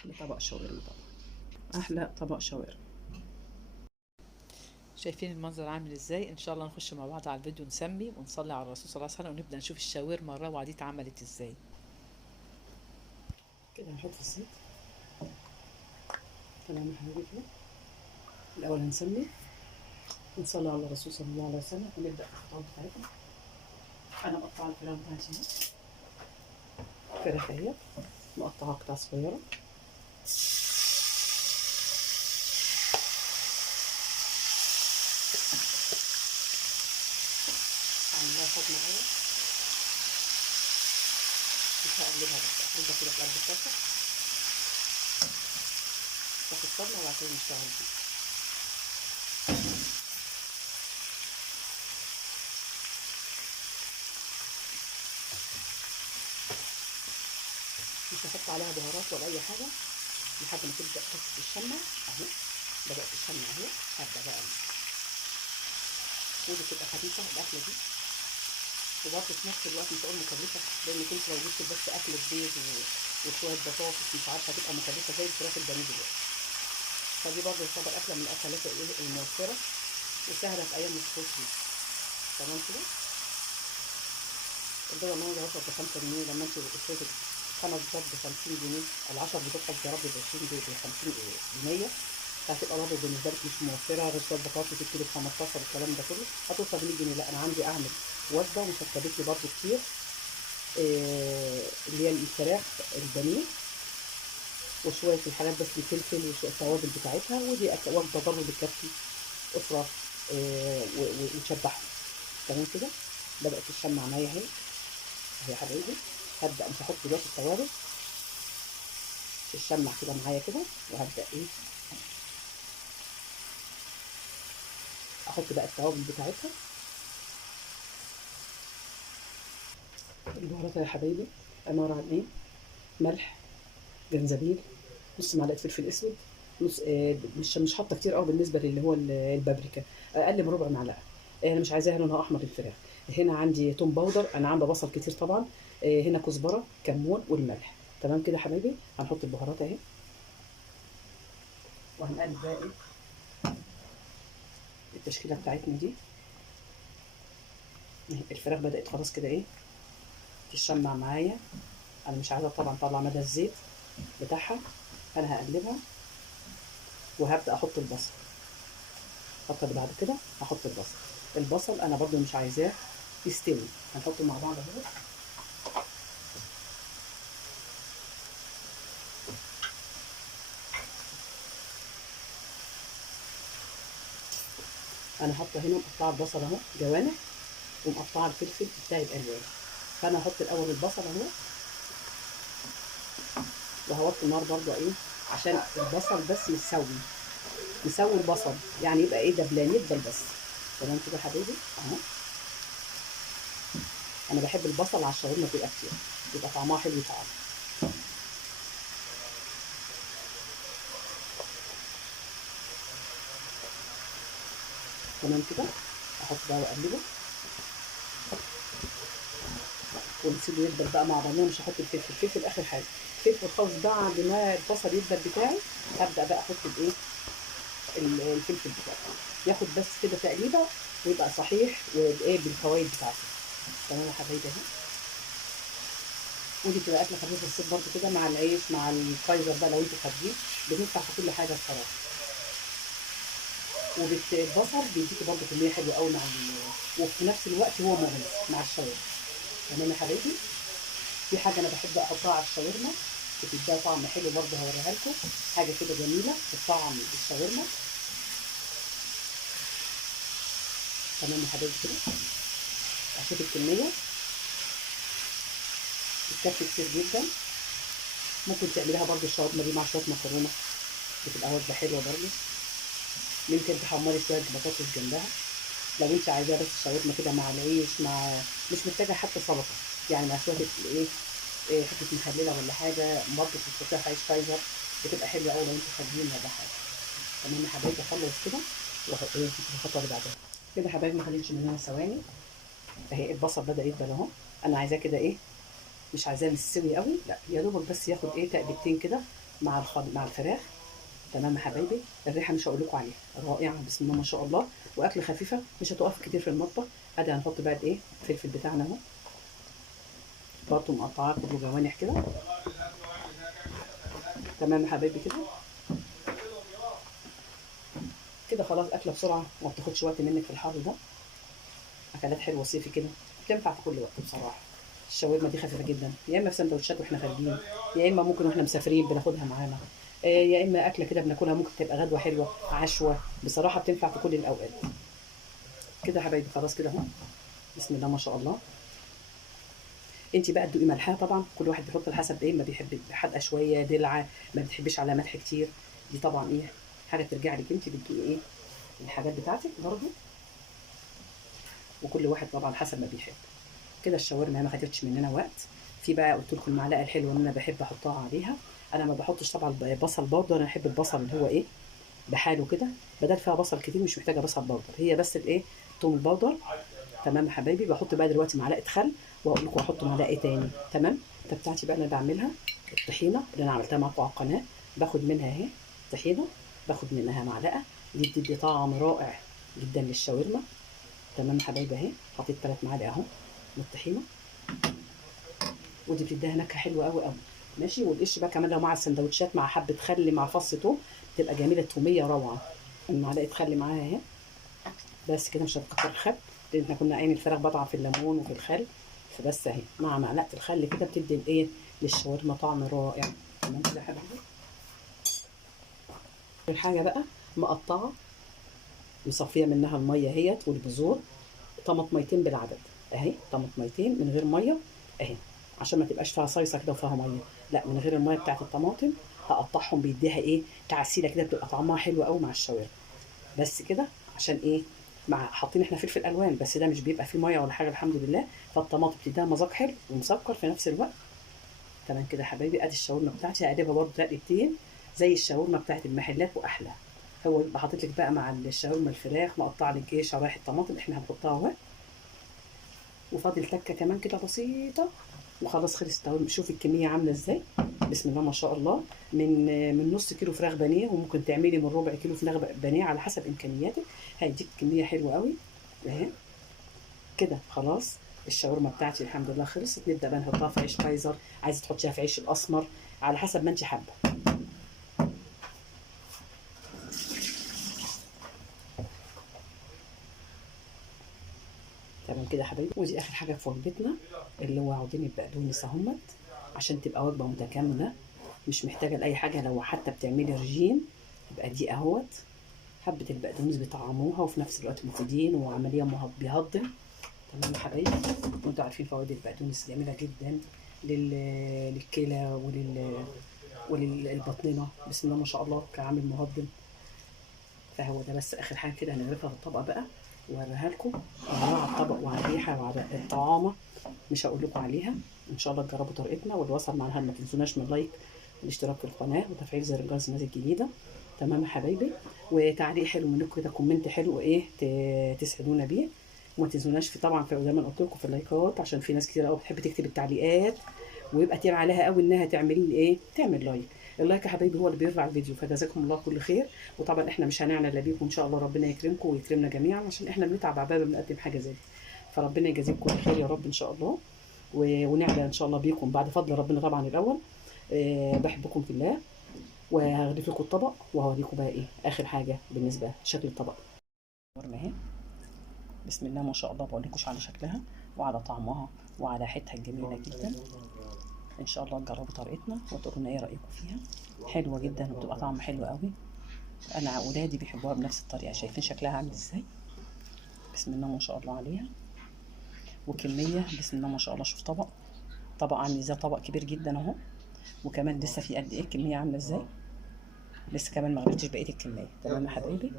احلى طبق شاورما طبعا، احلى طبق شاورما. شايفين المنظر عامل ازاي؟ ان شاء الله نخش مع بعض على الفيديو، نسمي ونصلي على الرسول صلى الله عليه وسلم، ونبدأ نشوف الشاورما الروعة دي اتعملت ازاي. كده هنحط الزيت. تمام يا حبيبي كده. الاول هنسمي ونصلي على الرسول صلى الله عليه وسلم ونبدا الخطوات بتاعتنا. انا مقطعه الفراخ بتاعتي اهي، فراخ اهي مقطعها قطع صغيره. هعمل لها صدمه اول، مش هقلبها بس افردها كده في قلب الطاسه، تاخد صدمه وبعد كده نشتغل فيها. مش هحط عليها بهارات ولا اي حاجه لحد ما تبدا بس تشمع اهو. بدات تشمع اهي، هبدا بقى ودي تبقى خفيفه الاكله دي، وبرضه في نفس الوقت مش هقول مكلفه، لانك انت لو جبت بس اكله بيض وشويه بطاطس مش عارفه هتبقى مكلفه زي الفراخ البانيه دلوقتي. فدي برضه تعتبر اكله من الاكلات الموفره وسهله في ايام الصيف دي. تمام كده. البيضه النهارده وصلت ب 5 جنيه، لما انت اشتريتي 5 بيضات ب 50 جنيه، ال 10 بيضات قصدي يا رب ب 20 ب 50 جنيه، فهتبقى برضه بالنسبه لك مش موفره، غير شويه بطاطس الكيلو ب 15 الكلام ده كله هتوصل ب 100 جنيه. لا انا عندي اعمل وجبه مش هتكلف لي برضه كتير، اللي هي الفراخ البانيه وشويه الحاجات بس الفلفل وشويه التوابل بتاعتها، ودي وجبه برضه بتكفي اسره وتشبعهم. تمام كده. بدات تشمع معايا اهي يا حبايبي. هبدا مش هحط دلوقتي التوابل، تشمع كده معايا كده، وهبدا ايه احط بقى التوابل بتاعتها. البهارات يا حبايبي عباره عن ايه؟ ملح، جنزبيل، نص معلقه فلفل اسود، نص مش حاطه كتير قوي بالنسبه للي هو البابريكا، اقل من ربع معلقه. انا مش عايزاها لونها احمر الفراخ. هنا عندي توم باودر، انا عامله بصل كتير طبعا. هنا كزبره، كمون، والملح. تمام كده يا حبايبي. هنحط البهارات اهي وهنقلب بقى ايه التشكيله بتاعتنا دي. الفراخ بدات خلاص كده ايه تشمع معايا. انا مش عايزه طبعا اطلع مدى الزيت بتاعها. انا هقلبها وهبدا احط البصل. الخطوه اللي بعد كده هحط البصل. البصل انا برضو مش عايزاه يستوي، هنحطه مع بعض اهو. انا حاطه هنا مقطعه البصل اهو جوانح، ومقطعه الفلفل بتاعي بالوان. فانا هحط الاول البصل اهو، وهوطي النار برضو ايه عشان البصل بس يسوي البصل، يعني يبقى ايه دبلان يدبل بس. تمام كده يا حبيبي اهو. انا بحب البصل على الشاورما تبقى كتير، يبقى طعمها حلو طعم. تمام كده. احط بقى واقلبه ونسيبه يدبل بقى مع بعضنا. مش هحط الفلفل اخر حاجه، الفلفل خالص بعد ما البصل يدبل بتاعي هبدا بقى احط الايه الفلفل بتاعي، ياخد بس كده تقليبه ويبقى صحيح وايه بالفوائد بتاعته. تمام يا حبايبي اهي. ودي بتبقى اكله خفيفه الصيف برده كده مع العيش مع الكايزر بقى لو انتوا حابين، بتنفع في كل حاجه بصراحه. والبصل بيديكي برده كميه حلوه قوي وفي نفس الوقت هو مغني مع الشاورما. تمام يا حبايبي. في حاجه انا بحب احطها على الشاورما بتديها طعم حلو برده، هوريها لكم حاجه كده جميله بتطعم الشاورما. تمام يا حبايبي كده. اشوف الكميه بتكفي كتير جدا. ممكن تعمليها برده الشاورما دي مع شويه مكرونه، بتبقى وجبه حلوه برده. ممكن تحمري شويه بطاطس جنبها لو انت عايزاها بس شاورما كده مع العيش، مش محتاجه حتى سلطه، يعني مع شويه حته مخلله ولا حاجه برضه تحطيها عيش كايزر بتبقى حلوه قوي لو انتوا حابين ولا حاجه. تمام يا حبايبي. اخلص كده الخطوه اللي بعدها كده يا حبايبي. ما خليتش منها ثواني اهي البصل بدا يدبل اهو. انا عايزاه كده ايه، مش عايزاه مستوي قوي، لا يا دوبك بس ياخد ايه تقلبتين كده مع الفراخ. تمام يا حبايبي، الريحه مش هقول لكم عليها، رائعه بسم الله ما شاء الله، واكل خفيفه مش هتقف كتير في المطبخ. ادي هنحط بقى الايه الفلفل بتاعنا اهو، برضه مقطعاه كله جوانح كده. تمام يا حبايبي كده. كده خلاص، اكله بسرعه وما بتاخدش وقت منك في الحر ده. اكلات حلوه صيفي كده، بتنفع في كل وقت بصراحه. الشاورما دي خفيفه جدا، يا اما في سندوتشات واحنا خارجين، يا اما ممكن واحنا مسافرين بناخدها معانا، يا اما اكله كده بناكلها ممكن تبقى غدوه حلوه عشوه، بصراحه بتنفع في كل الاوقات. كده يا حبايبي خلاص كده اهو، بسم الله ما شاء الله. انت بقى تدوقي ملحها، طبعا كل واحد بيحط على حسب ايه ما بيحب، حادقه شويه دلعه، ما بتحبش على ملح كتير. دي طبعا ايه حاجه ترجع لك انت بتدوقي ايه الحاجات بتاعتك برضه، وكل واحد طبعا حسب ما بيحب. كده الشاورما ما خدتش مننا وقت. في بقى قلت لكم المعلقه الحلوه اللي انا بحب احطها عليها، انا ما بحطش طبعا بصل بودر، انا احب البصل اللي هو ايه بحاله كده، بدل فيها بصل كتير مش محتاجه بصل بودر، هي بس الايه توم البودر. تمام يا حبايبي، بحط بقى دلوقتي معلقه خل، واقول لكم احط معلقه ايه تاني. تمام. بتاعتي بقى انا بعملها الطحينه اللي انا عملتها معاكم على القناه، باخد منها اهي طحينه، باخد منها معلقه، دي بتدي طعم رائع جدا للشاورما. تمام يا حبايبي اهي، حطيت 3 معالق اهو من الطحينه، ودي بتديها نكهه حلوه قوي قوي. ماشي. والقش بقى كمان لو مع السندوتشات مع حبه خل مع فص توم بتبقى جميله، توميه روعه. معلقه خل معاها اهي، بس كده مش هتكتر خل، لان احنا كنا قايمين الفراخ بضعه في الليمون وفي الخل، فبس اهي مع معلقه الخل كده بتدي الايه للشاورما طعم رائع. تمام كده يا حبيبي. الحاجه بقى مقطعه مصفيه منها الميه اهيت والبذور، طماطميتين بالعدد اهي، طماطميتين من غير ميه اهي، عشان ما تبقاش فيها صيصه كده وفيها ميه، لا من غير الميه بتاعت الطماطم. هقطعهم بيديها ايه تعسيله كده، بتبقى طعمها حلو قوي مع الشاورما. بس كده عشان ايه، مع حاطين احنا فلفل الوان بس ده مش بيبقى فيه ميه ولا حاجه الحمد لله، فالطماطم بتديها مذاق حلو ومسكر في نفس الوقت. تمام كده يا حبايبي، ادي الشاورما بتاعتي هقلبها برده تقلبتين زي الشاورما بتاعت المحلات واحلى. هو يبقى حاطط لك بقى مع الشاورما الفراخ، مقطع لك ايه شرايح الطماطم احنا هنحطها اهو، وفاضل تكه كمان كده بسيطه وخلاص خلص التوابل. شوفي الكميه عامله ازاي، بسم الله ما شاء الله. من نص كيلو فراخ بانيه، وممكن تعملي من ربع كيلو فراخ بانيه على حسب امكانياتك، هيديك كميه حلوه قوي اهي. كده خلاص الشاورما بتاعتي الحمد لله خلصت. نبدا بقى نحطها في عيش كايزر، عايزه تحطيها في عيش الاسمر على حسب ما انت حابه. تمام كده يا حبايبي، ودي اخر حاجه في وجبتنا اللي هو عودين البقدونس اهمت، عشان تبقى وجبه متكامله مش محتاجه لاي حاجه. لو حتى بتعملي رجيم يبقى دي اهوت حبه البقدونس بيطعموها، وفي نفس الوقت مفيدين وعمليه بيهضم. تمام يا حبايبي، وانتوا عارفين فوائد البقدونس جميله جدا للكلى وللبطنه بسم الله ما شاء الله كعامل مهضم. فهو ده بس اخر حاجه كده هنغرفها في الطبق بقى واوريها لكم، على الطبق وعلى الريحه وعلى الطعامه مش هقول لكم عليها. ان شاء الله تجربوا طريقتنا، واللي وصل معانا ما تنسوناش من لايك والاشتراك في القناه وتفعيل زر الجرس الناس الجديده. تمام يا حبايبي، وتعليق حلو منكم كده، كومنت حلو ايه تسعدونا بيه. وما تنسوناش في طبعا في زي ما قلت لكم في اللايكات، عشان في ناس كتير قوي بتحب تكتب التعليقات ويبقى تقيل عليها قوي انها تعملي ايه تعمل لايك. اللايك يا حبايبي هو اللي بيرفع الفيديو، فجزاكم الله كل خير. وطبعا احنا مش هنعنى الا بيكم، ان شاء الله ربنا يكرمكم ويكرمنا جميعا، عشان احنا بنتعب عبابه بنقدم حاجه زي دي. فربنا يجازيكم كل خير يا رب ان شاء الله، ونعلى ان شاء الله بيكم بعد فضل ربنا طبعا الاول. بحبكم في الله، وهغرف لكم الطبق وهوريكم بقى ايه اخر حاجه بالنسبه لشكل الطبق. اهي بسم الله ما شاء الله، بقولكوش على شكلها وعلى طعمها وعلى ريحتها الجميله جدا. ان شاء الله تجربوا طريقتنا وتقولوا لنا ايه رايكم فيها. حلوه جدا وبتبقى طعم حلو قوي، انا اولادي بيحبوها بنفس الطريقه. شايفين شكلها عامل ازاي، بسم الله ما شاء الله عليها، وكميه بسم الله ما شاء الله. شوف طبق عامل ازاي، طبق كبير جدا اهو، وكمان لسه في قد ايه الكميه عامله ازاي، لسه كمان ما غرفتش بقيه الكميه. تمام يا حبايبي،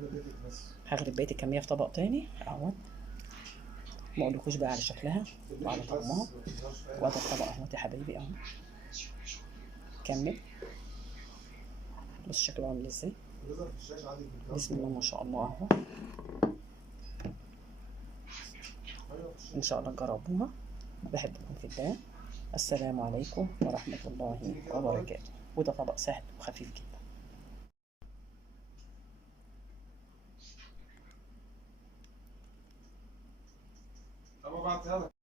هغرف بقيه الكميه في طبق تاني اهو، ما اقولكوش بقى على شكلها وعلى طعمها. وادي الطبق اهو يا حبايبي اهو، كمل بص شكله عامل ازاي، بسم الله ما شاء الله اهو. ان شاء الله تجربوها، بحبكم في الله. السلام عليكم ورحمه الله وبركاته. وده طبق سهل وخفيف جدا. طب ابعتها لك.